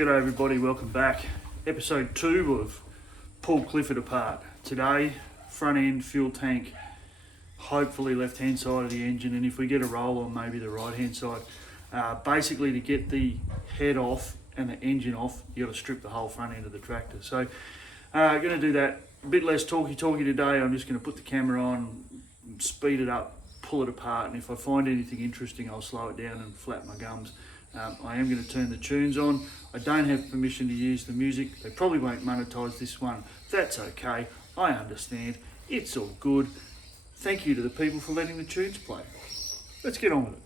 G'day everybody, welcome back. Episode 2 of Pull Clifford Apart. Today, front end fuel tank, hopefully left hand side of the engine, and if we get a roll on, maybe the right hand side. Basically, to get the head off and the engine off, you got to strip the whole front end of the tractor. So going to do that. A bit less talky today. I'm just going to put the camera on, speed it up, pull it apart, and if I find anything interesting, I'll slow it down and flap my gums. I am going to turn the tunes on. I don't have permission to use the music. They probably won't monetize this one. That's okay. I understand. It's all good. Thank you to the people for letting the tunes play. Let's get on with it.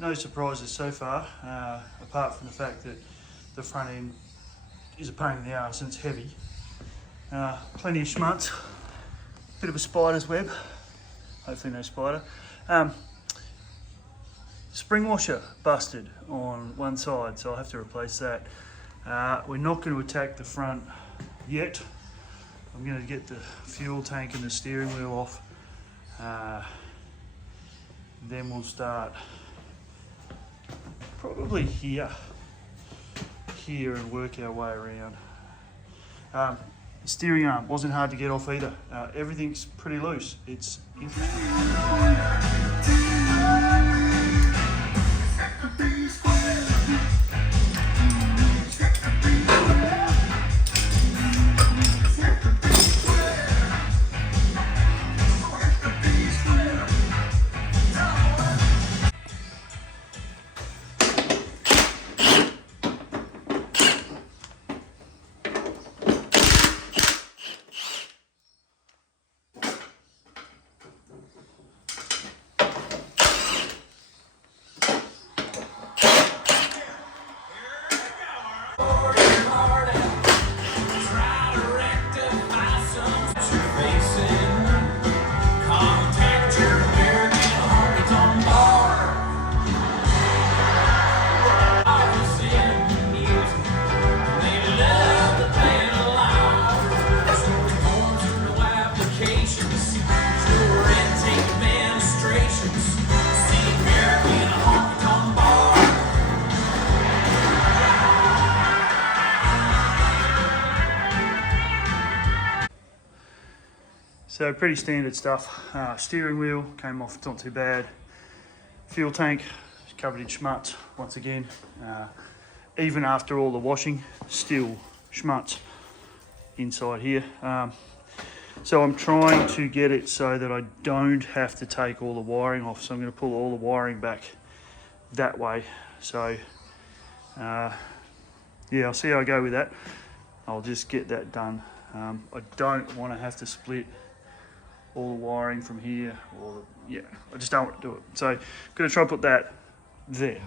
No surprises so far, apart from the fact that the front end is a pain in the arse and it's heavy. Plenty of schmutz, bit of a spider's web, hopefully no spider. Spring washer busted on one side, so I'll have to replace that. We're not going to attack the front yet. I'm going to get the fuel tank and the steering wheel off. Then we'll start probably here and work our way around. The steering arm wasn't hard to get off either. Everything's pretty loose. It's interesting. So pretty standard stuff. Steering wheel came off, it's not too bad. Fuel tank is covered in schmutz once again. Even after all the washing, still schmutz inside here. So I'm trying to get it so that I don't have to take all the wiring off. So I'm going to pull all the wiring back that way. So yeah, I'll see how I go with that. I'll just get that done. I don't want to have to split all the wiring from here, or yeah, I just don't want to do it. So I'm going to try and put that there.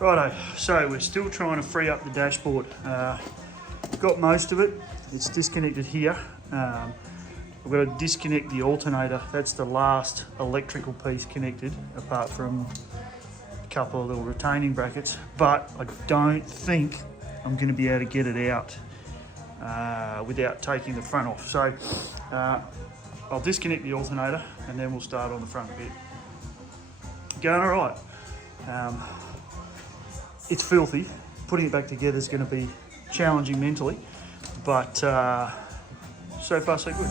Righto, so we're still trying to free up the dashboard. Got most of it. It's disconnected here. We've got to disconnect the alternator. That's the last electrical piece connected, apart from a couple of little retaining brackets. But I don't think I'm going to be able to get it out without taking the front off. So I'll disconnect the alternator and then we'll start on the front bit. Going all right. It's filthy. Putting it back together is going to be challenging mentally, but so far so good.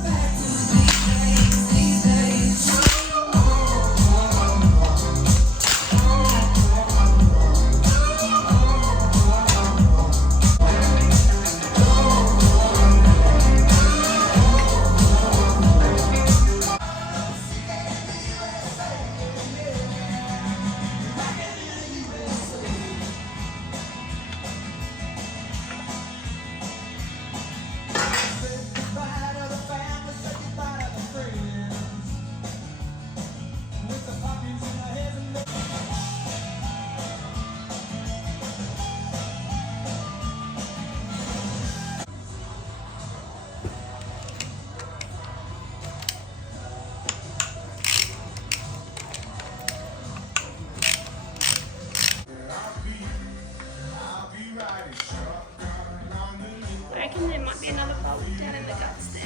I reckon there might be another bolt down in the guts there.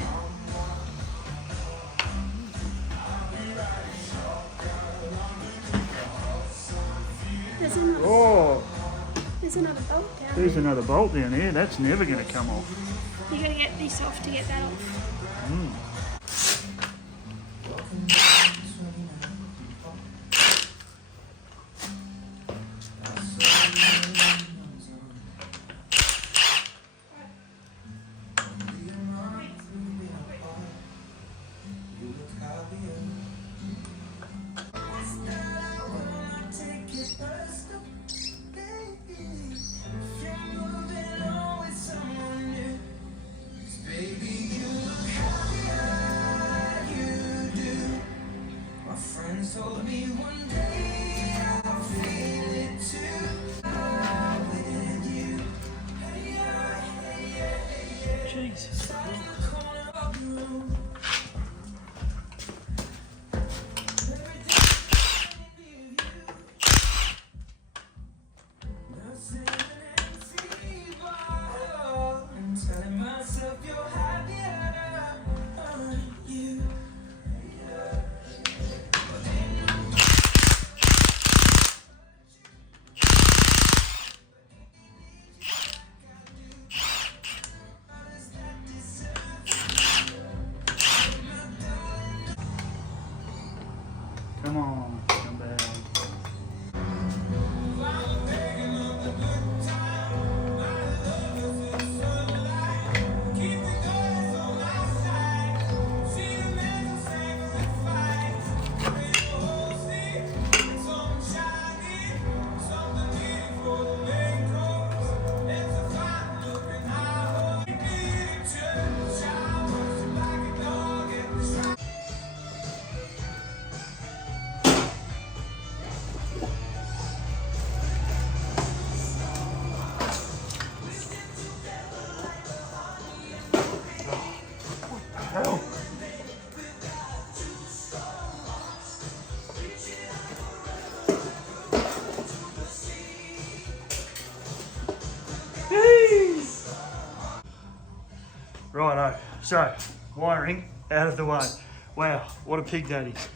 There's another bolt down There's there. another bolt down there. That's never going to come off. You're going to get this off to get that off. Told me one day I'll feel it too. With you. Jesus. Telling myself you're happier on you. Come on, come back. Hell. Righto, so wiring out of the way. Wow, what a pig that is.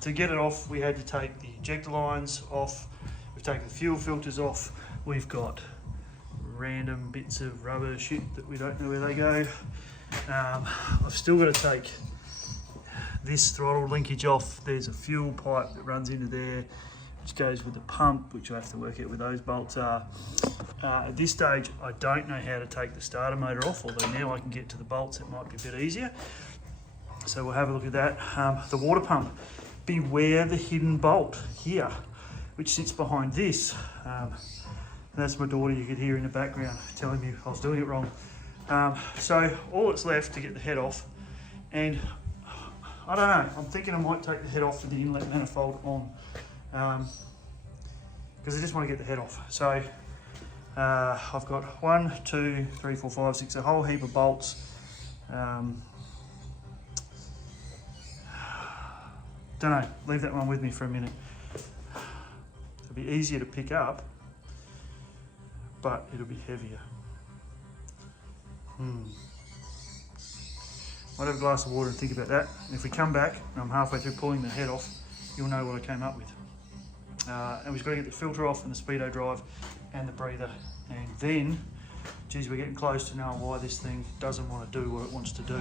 To get it off, we had to take the ejector lines off. We've taken the fuel filters off. We've got random bits of rubber shit that we don't know where they go. I've still got to take this throttle linkage off. There's a fuel pipe that runs into there, which goes with the pump, which I have to work out where those bolts are. At this stage, I don't know how to take the starter motor off, although now I can get to the bolts, it might be a bit easier. So we'll have a look at that. The water pump, beware the hidden bolt here, which sits behind this. That's my daughter, you could hear in the background telling me I was doing it wrong. So all that's left to get the head off, and I don't know, I'm thinking I might take the head off with the inlet manifold on, because I just want to get the head off. So I've got 1, 2, 3, 4, 5, 6, a whole heap of bolts. Don't know, leave that one with me for a minute. It'll be easier to pick up, but it'll be heavier. Might have a glass of water and think about that. And if we come back and I'm halfway through pulling the head off, you'll know what I came up with. And we've got to get the filter off and the speedo drive and the breather. And then, geez, we're getting close to knowing why this thing doesn't want to do what it wants to do.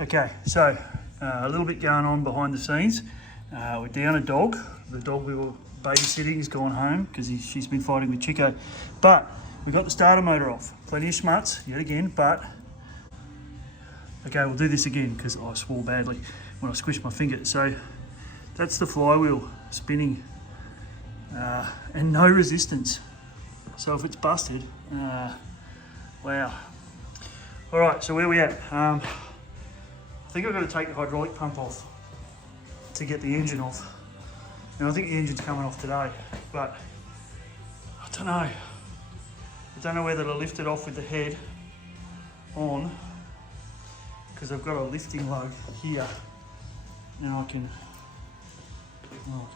Okay, so a little bit going on behind the scenes. We're down a dog. The dog we were babysitting has gone home because she's been fighting with Chico. But we got the starter motor off. Plenty of schmutz yet again, but okay, we'll do this again because I swore badly when I squished my finger. So that's the flywheel spinning and no resistance. So if it's busted, wow. All right, so where are we at? I think I've got to take the hydraulic pump off to get the engine off. Now I think the engine's coming off today, but I don't know. I don't know whether to lift it off with the head on, because I've got a lifting lug here. Now I can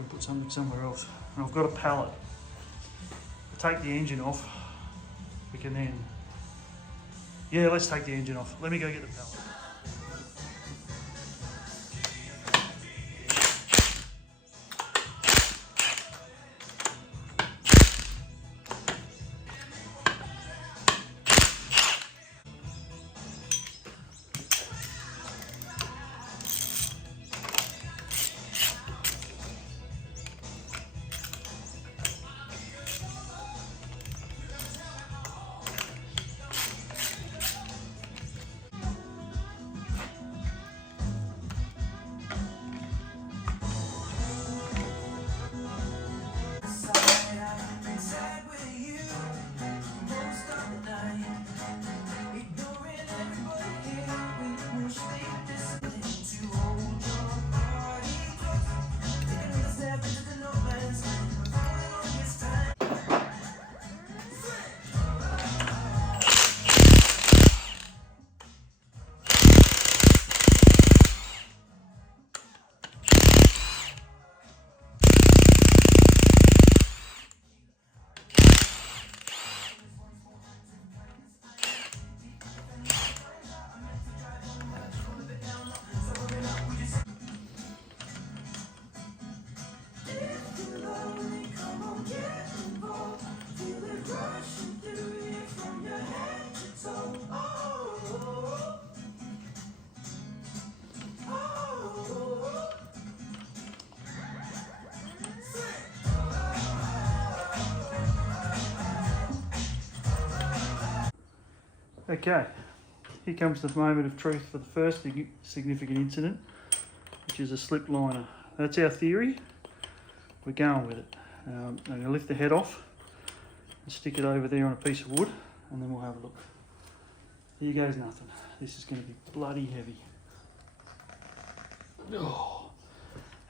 put something somewhere else. And I've got a pallet. I'll take the engine off. We can then, yeah, let's take the engine off. Let me go get the pallet. Okay, here comes the moment of truth for the first significant incident, which is a slip liner. That's our theory. We're going with it. I'm going to lift the head off and stick it over there on a piece of wood, and then we'll have a look. Here goes nothing. This is going to be bloody heavy. Oh,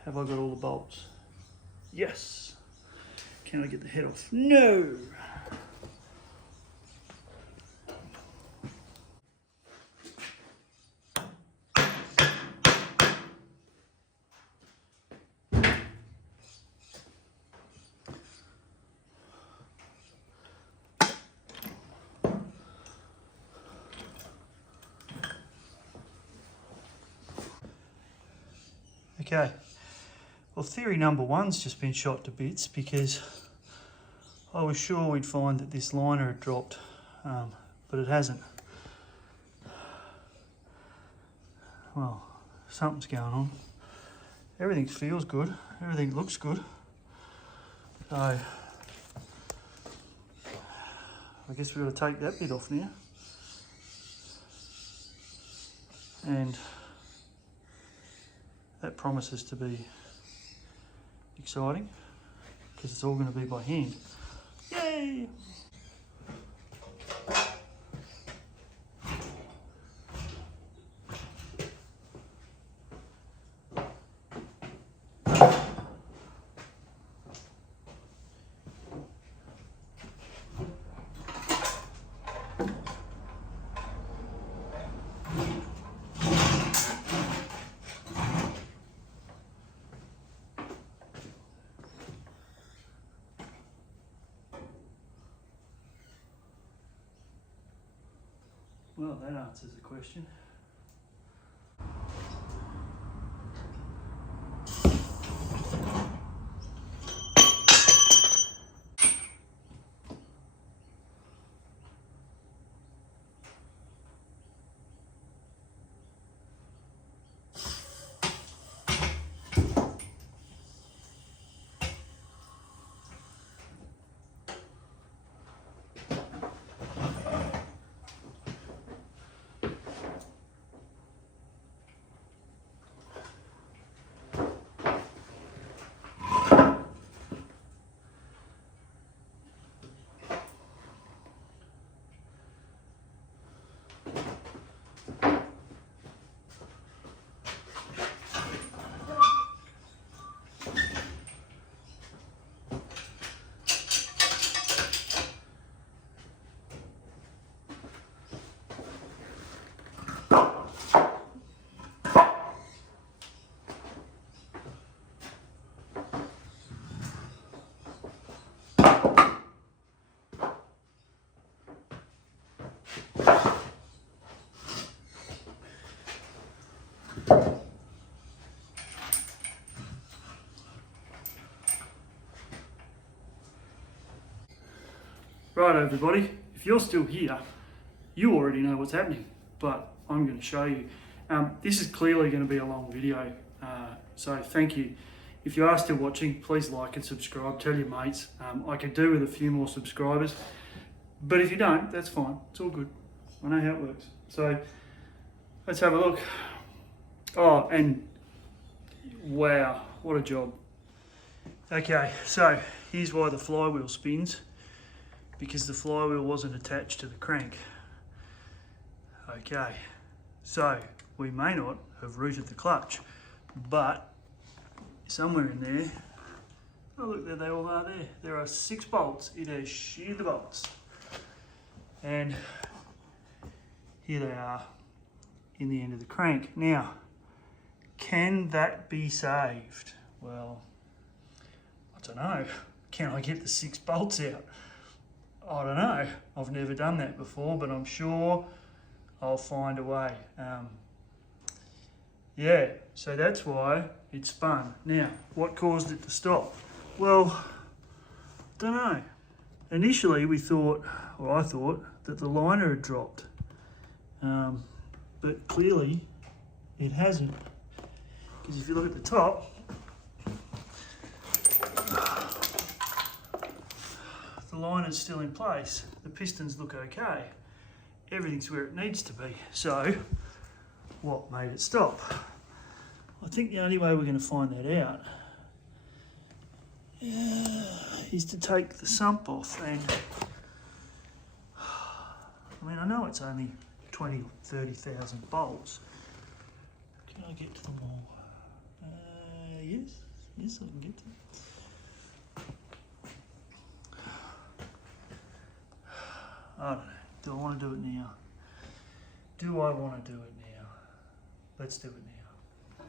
have I got all the bolts? Yes. Can I get the head off? No. Okay, well, theory number one's just been shot to bits because I was sure we'd find that this liner had dropped, but it hasn't. Well, something's going on. Everything feels good, everything looks good. So, I guess we've got to take that bit off now. And that promises to be exciting because it's all going to be by hand. Yay! Well, that answers the question. Right, everybody, if you're still here, you already know what's happening, but I'm going to show you. This is clearly going to be a long video, so thank you. If you are still watching, please like and subscribe, tell your mates. I could do with a few more subscribers, but if you don't, that's fine, it's all good. I know how it works. So let's have a look. Oh, and wow, what a job. Okay, so here's why the flywheel spins. Because the flywheel wasn't attached to the crank. Okay, so we may not have routed the clutch, but somewhere in there, oh look, there they all are there. There are 6 bolts. It has sheared the bolts. And here they are in the end of the crank. Now, can that be saved? Well, I don't know. Can I get the 6 bolts out? I don't know. I've never done that before, but I'm sure I'll find a way. Yeah, so that's why it spun. Now, what caused it to stop? Well, don't know. Initially, we thought, or I thought, that the liner had dropped, but clearly it hasn't. Because if you look at the top, the liner's still in place. The pistons look okay. everything's where it needs to be. So what made it stop? I think the only way we're going to find that out is to take the sump off. And I mean, I know it's only 20 or 30,000 bolts. Can I get to them all? Yes, I can get to them. I don't know. Do I want to do it now? Do I want to do it now? Let's do it now.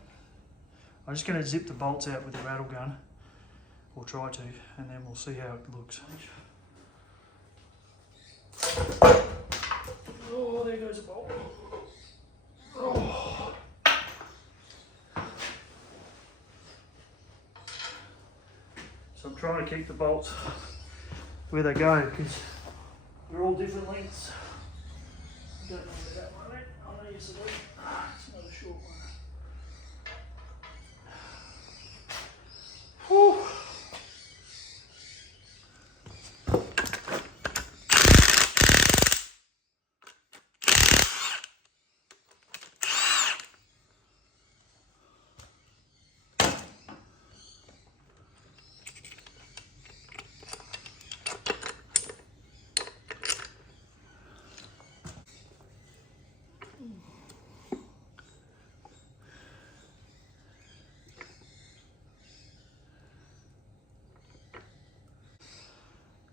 I'm just going to zip the bolts out with the rattle gun, or try to, and then we'll see how it looks. Oh, there goes a bolt. Oh. So I'm trying to keep the bolts where they go because they're all different lengths. I don't know where that one went. Oh, no, yes, I do. It's another short one. Whew.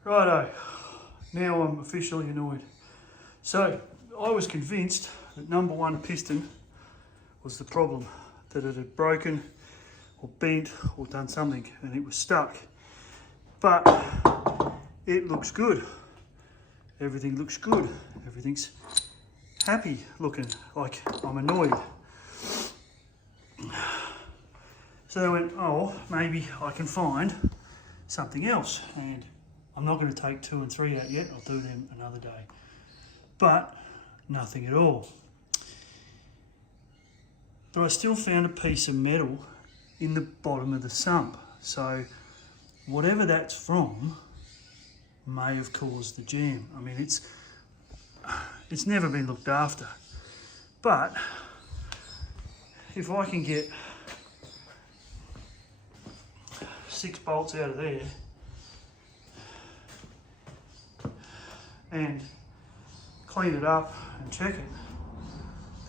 Righto, now I'm officially annoyed. So, I was convinced that number one piston was the problem, that it had broken or bent or done something and it was stuck. But it looks good. Everything looks good. Everything's happy looking, like I'm annoyed. So they went, oh, maybe I can find something else. And I'm not going to take 2 and 3 out yet, I'll do them another day. But nothing at all. But I still found a piece of metal in the bottom of the sump. So whatever that's from may have caused the jam. I mean, it's never been looked after. But if I can get 6 bolts out of there and clean it up and check it,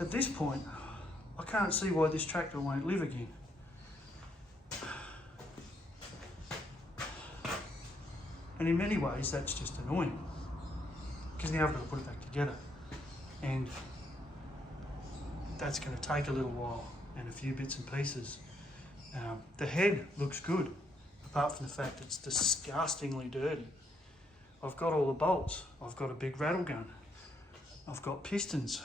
at this point I can't see why this tractor won't live again. And in many ways that's just annoying, because now I've got to put it back together, and that's going to take a little while and a few bits and pieces. The head looks good, apart from the fact it's disgustingly dirty. I've got all the bolts, I've got a big rattle gun, I've got pistons.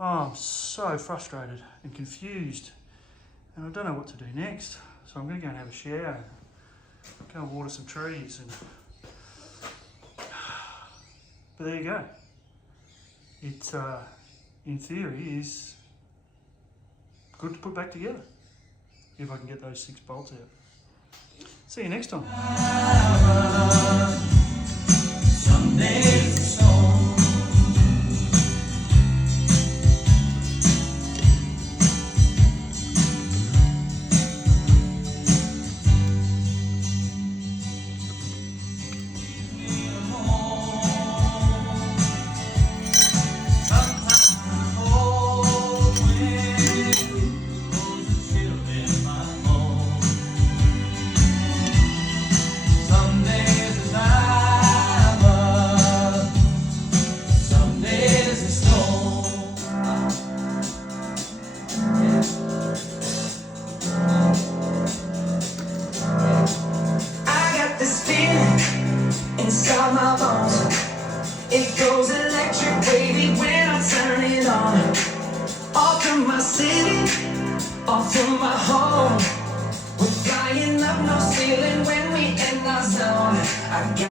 Oh, I'm so frustrated and confused, and I don't know what to do next. So I'm going to go and have a shower, go and water some trees, and but there you go. It, in theory, is good to put back together if I can get those 6 bolts out. See you next time. Some days the storm. Inside my bones, it goes electric wavy when I turn it on. Off from my city, off from my home, we're flying up no ceiling when we in our zone. I got